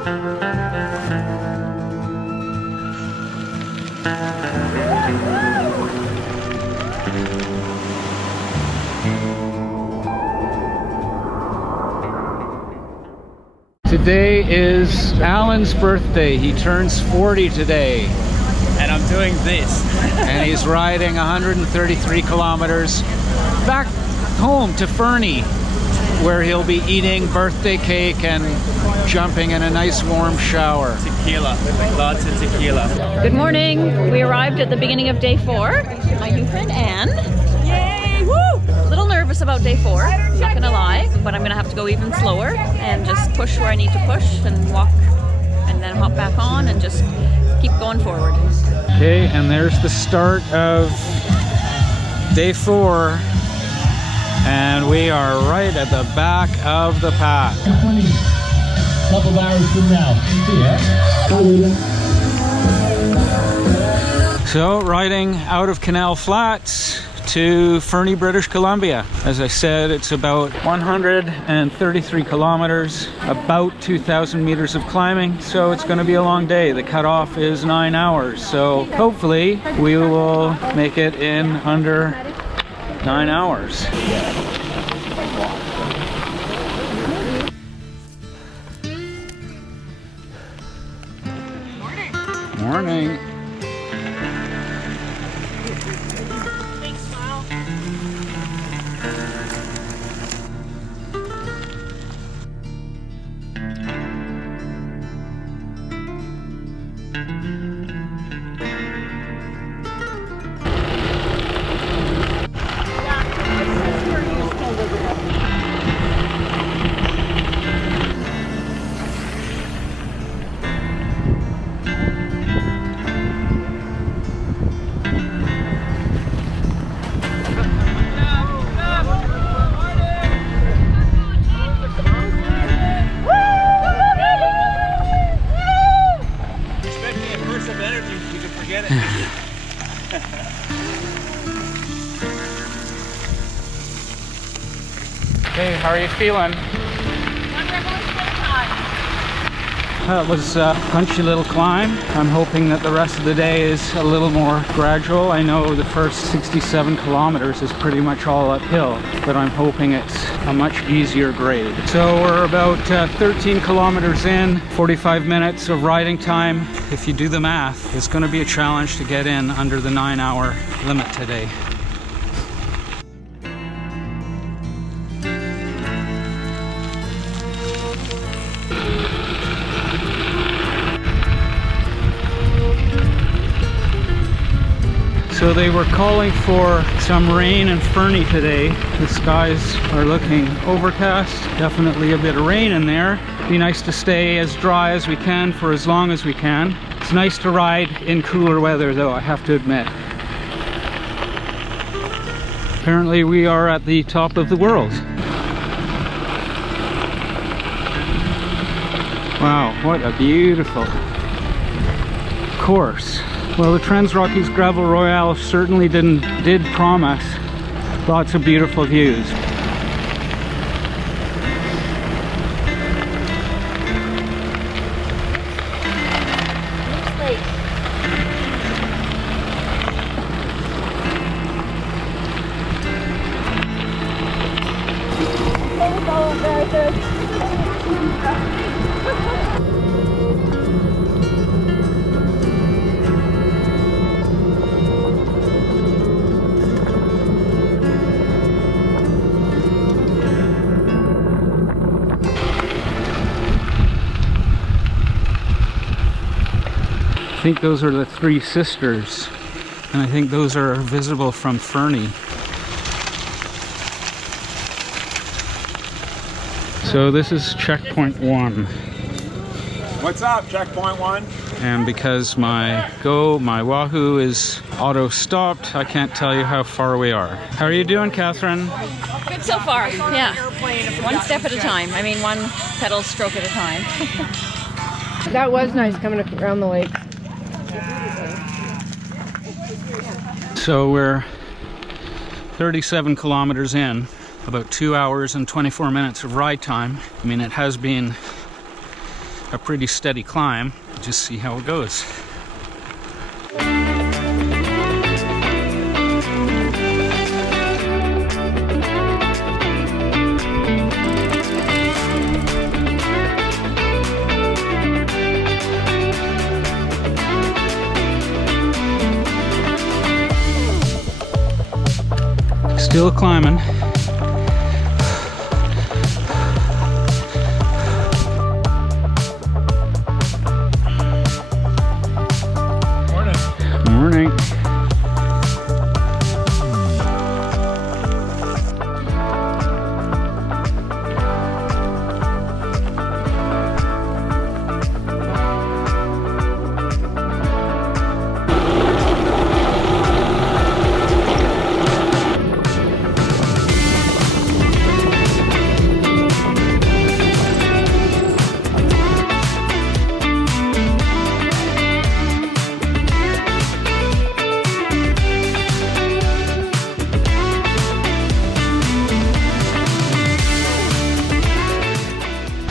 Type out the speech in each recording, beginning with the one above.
Today is Alan's birthday. He turns 40 today. And I'm doing this. And he's riding 133 kilometers back home to Fernie, where he'll be eating birthday cake and jumping in a nice warm shower. Tequila, lots of tequila. Good morning. We arrived at the beginning of day 4. My new friend Anne. Yay! Woo! A little nervous about day 4, not gonna lie, but I'm gonna have to go even slower and just push where I need to push and walk and then hop back on and just keep going forward. Okay, and there's the start of day 4. And we are right at the back of the pack. Couple of hours from now. So, riding out of Canal Flats to Fernie, British Columbia. As I said, it's about 133 kilometers, about 2,000 meters of climbing, so it's going to be a long day. The cutoff is 9 hours, so hopefully we will make it in under 9 hours. Morning. Thanks, Smile. Hey, how are you feeling? That was a punchy little climb. I'm hoping that the rest of the day is a little more gradual. I know the first 67 kilometers is pretty much all uphill, but I'm hoping it's a much easier grade. So we're about 13 kilometers in, 45 minutes of riding time. If you do the math, it's going to be a challenge to get in under the 9-hour limit today. So they were calling for some rain in Fernie today. The skies are looking overcast. Definitely a bit of rain in there. Be nice to stay as dry as we can for as long as we can. It's nice to ride in cooler weather though, I have to admit. Apparently we are at the top of the world. Wow, what a beautiful course. Well, the TransRockies Gravel Royale certainly did promise lots of beautiful views. I think those are the Three Sisters, and I think those are visible from Fernie. So this is checkpoint 1. What's up, checkpoint 1? And because my Wahoo is auto stopped, I can't tell you how far we are. How are you doing, Catherine? Good so far, yeah. One step at a time. I mean, one pedal stroke at a time. That was nice coming around the lake. So we're 37 kilometers in, about 2 hours and 24 minutes of ride time. I mean, it has been a pretty steady climb. Just see how it goes. Still climbing. Morning.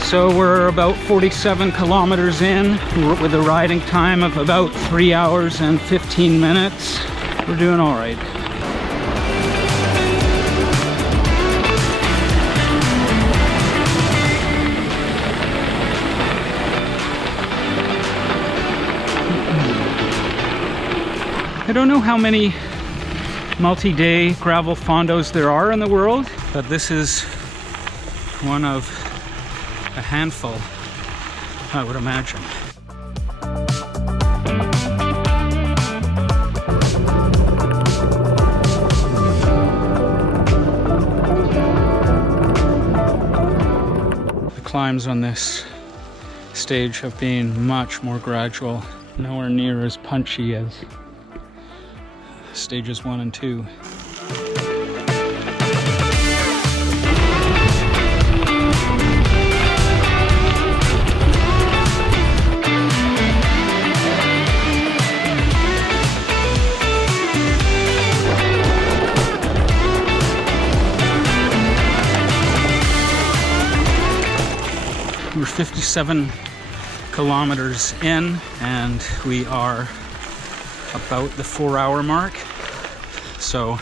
So we're about 47 kilometers in with a riding time of about 3 hours and 15 minutes. We're doing all right. I don't know how many multi-day gravel fondos there are in the world, but this is one of a handful, I would imagine. The climbs on this stage have been much more gradual, nowhere near as punchy as stages 1 and 2. We're 57 kilometers in and we are about the 4-hour mark, so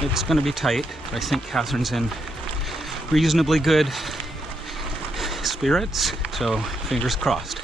it's going to be tight. I think Catherine's in reasonably good spirits, so fingers crossed.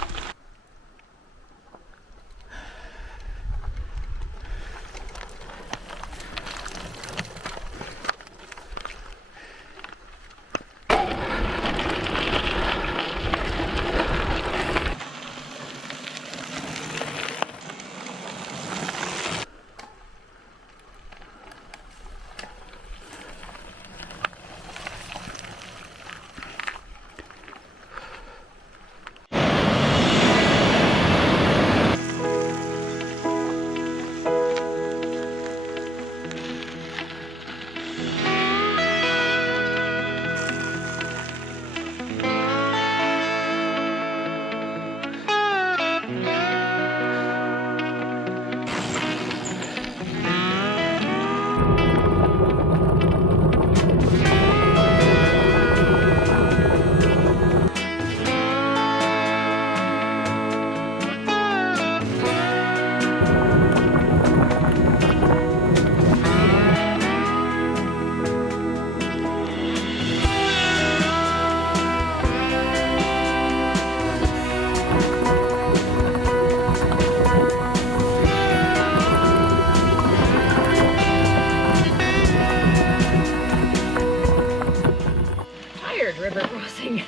River crossing.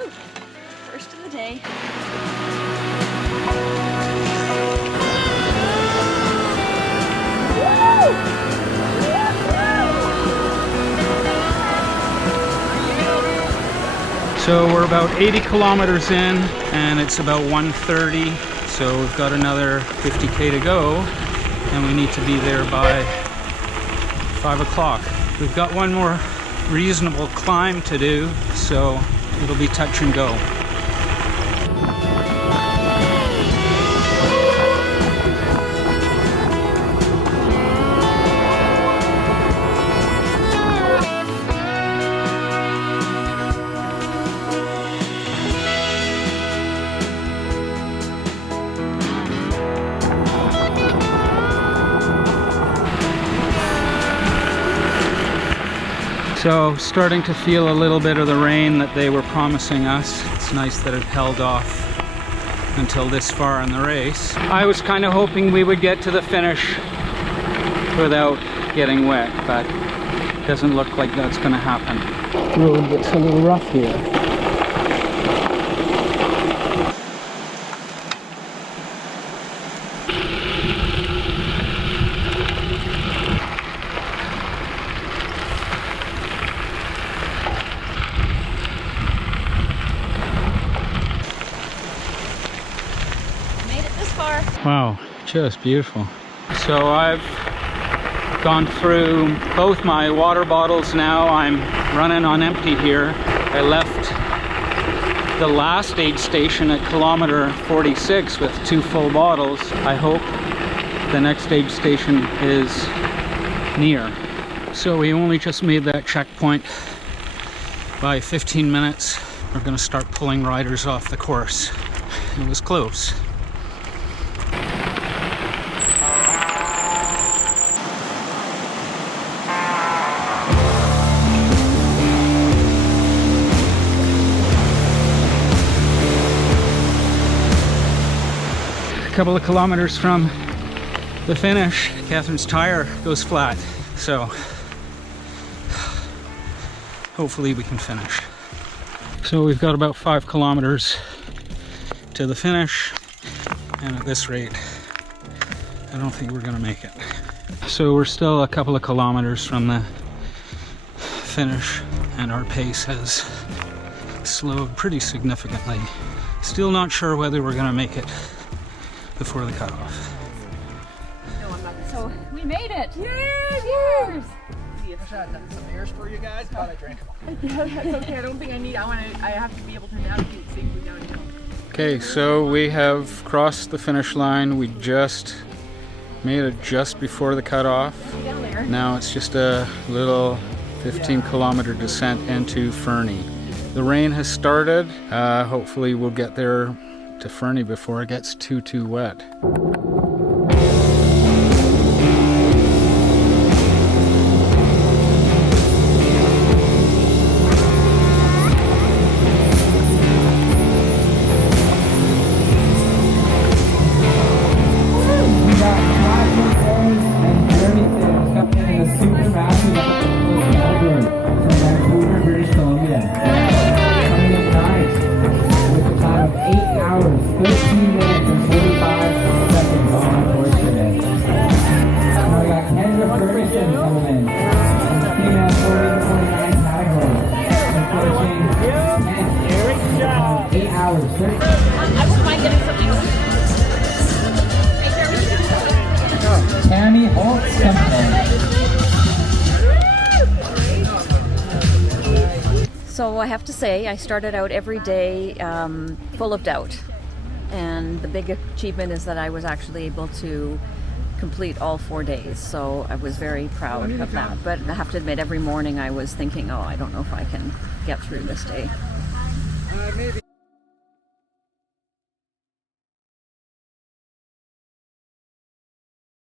Ooh, first of the day. So we're about 80 kilometers in and it's about 1:30, so we've got another 50k to go and we need to be there by 5 o'clock. We've got one more reasonable climb to do, so it'll be touch and go. So starting to feel a little bit of the rain that they were promising us. It's nice that it held off until this far in the race. I was kind of hoping we would get to the finish without getting wet, but it doesn't look like that's going to happen. The road gets a little rough here. Wow, just beautiful. So I've gone through both my water bottles now. I'm running on empty here. I left the last aid station at kilometer 46 with 2 full bottles. I hope the next aid station is near. So we only just made that checkpoint by 15 minutes. We're gonna start pulling riders off the course. It was close. A couple of kilometers from the finish, Catherine's tire goes flat, so hopefully we can finish. So we've got about 5 kilometers to the finish, and at this rate I don't think we're gonna make it. So we're still a couple of kilometers from the finish, and our pace has slowed pretty significantly. Still not sure whether we're gonna make it before the cutoff. So we made it! Yay! Cheers! I should have done some beers for you guys, but I drank them all. That's okay. I don't think I need. I have to be able to navigate safely downhill. Okay, so we have crossed the finish line. We just made it just before the cutoff. Down there. Now it's just a little 15-kilometer descent into Fernie. The rain has started. Hopefully we'll get there to Fernie before it gets too wet. So I have to say, I started out every day full of doubt, and the big achievement is that I was actually able to complete all 4 days, so I was very proud of that. But I have to admit, every morning I was thinking, oh, I don't know if I can get through this day.